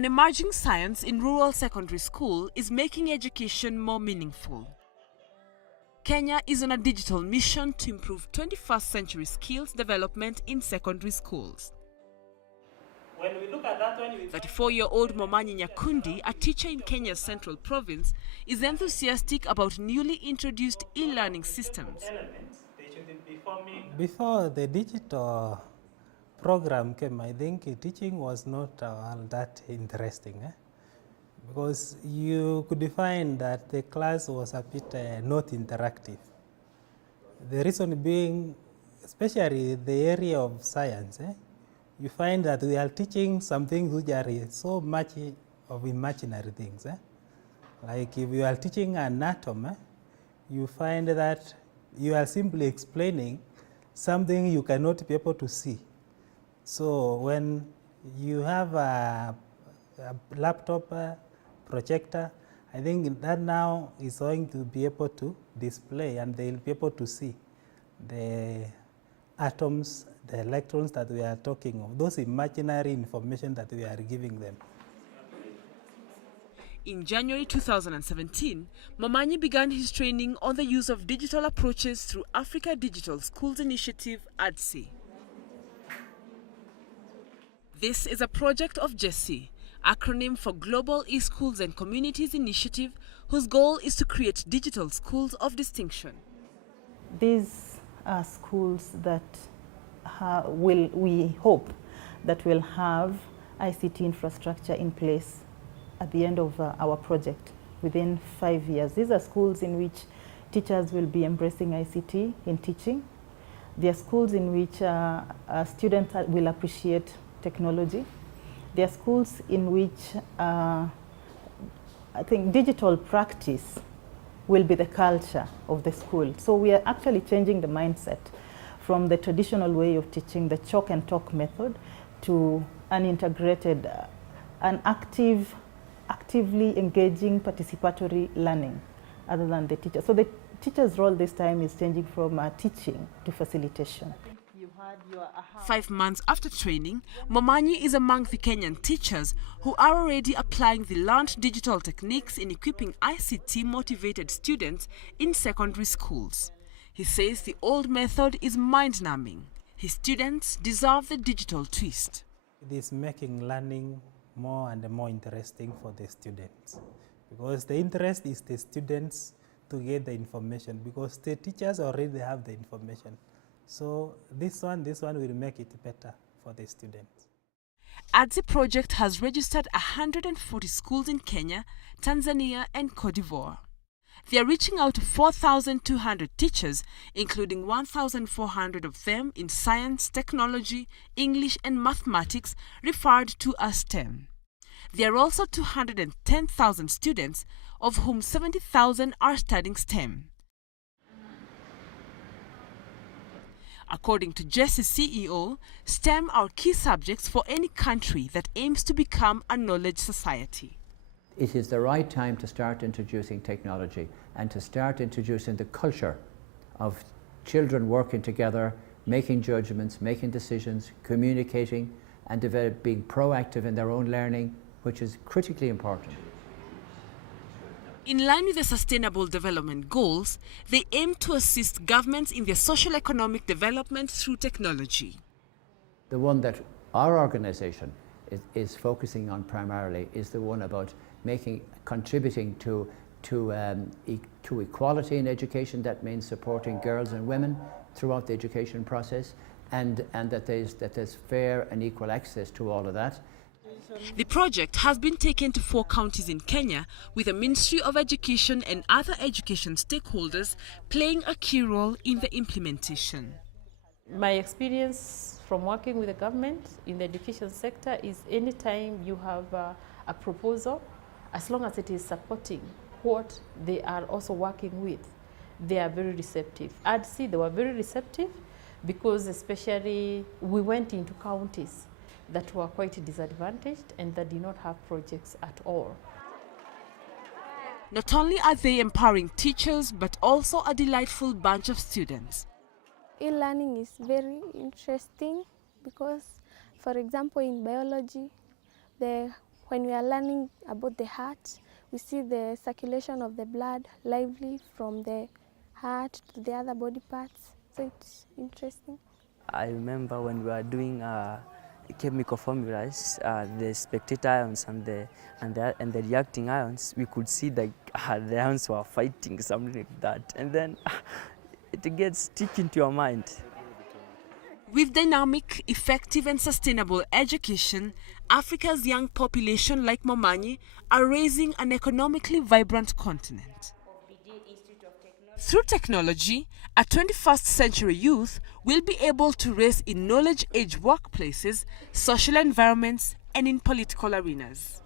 An emerging science in rural secondary school is making education more meaningful. Kenya is on a digital mission to improve 21st century skills development in secondary schools. When we look at that one, 34-year-old Momanyi Nyakundi, a teacher in Kenya's Central Province, is enthusiastic about newly introduced e-learning systems. Before the digital program came, I think teaching was not all that interesting, because you could find that the class was a bit not interactive. The reason being, especially the area of science, you find that we are teaching some things which are so much of imaginary things. Like if you are teaching an atom, you find that you are simply explaining something you cannot be able to see. So when you have a laptop projector, I think that now is going to be able to display, and they'll be able to see the atoms, the electrons that we are talking of, those imaginary information that we are giving them. In January 2017, Momanyi began his training on the use of digital approaches through Africa Digital Schools Initiative, ADSI. This is a project of GESCI, acronym for Global E-Schools and Communities Initiative, whose goal is to create digital schools of distinction. These are schools that we hope that will have ICT infrastructure in place at the end of our project within 5 years. These are schools in which teachers will be embracing ICT in teaching. They are schools in which students will appreciate technology. They are schools in which I think digital practice will be the culture of the school. So we are actually changing the mindset from the traditional way of teaching, the chalk and talk method, to an integrated, actively engaging participatory learning other than the teacher. So the teacher's role this time is changing from teaching to facilitation. 5 months after training, Momanyi is among the Kenyan teachers who are already applying the learned digital techniques in equipping ICT-motivated students in secondary schools. He says the old method is mind-numbing. His students deserve the digital twist. It is making learning more and more interesting for the students, because the interest is the students to get the information, because the teachers already have the information. So this one will make it better for the students. ADSI project has registered 140 schools in Kenya, Tanzania and Cote d'Ivoire. They are reaching out to 4,200 teachers, including 1,400 of them in science, technology, English and mathematics, referred to as STEM. There are also 210,000 students, of whom 70,000 are studying STEM. According to GESCI CEO, STEM are key subjects for any country that aims to become a knowledge society. It is the right time to start introducing technology and to start introducing the culture of children working together, making judgments, making decisions, communicating and being proactive in their own learning, which is critically important. In line with the Sustainable Development Goals, they aim to assist governments in their social-economic development through technology. The one that our organisation is focusing on primarily is the one about contributing to equality in education. That means supporting girls and women throughout the education process, and that there's fair and equal access to all of that. The project has been taken to 4 counties in Kenya, with the Ministry of Education and other education stakeholders playing a key role in the implementation. My experience from working with the government in the education sector is anytime you have a proposal, as long as it is supporting what they are also working with, they are very receptive. ADSI, they were very receptive, because especially we went into counties that were quite disadvantaged and that did not have projects at all. Not only are they empowering teachers, but also a delightful bunch of students. E-learning is very interesting because, for example, in biology, the When we are learning about the heart, we see the circulation of the blood lively from the heart to the other body parts. So it's interesting. I remember when we were doing chemical formulas, the spectator ions and the reacting ions, we could see that the ions were fighting, something like that, and then it gets stick into your mind. With dynamic, effective and sustainable education, Africa's young population like Momanyi are raising an economically vibrant continent. Through technology, a 21st century youth will be able to raise in knowledge-age workplaces, social environments and in political arenas.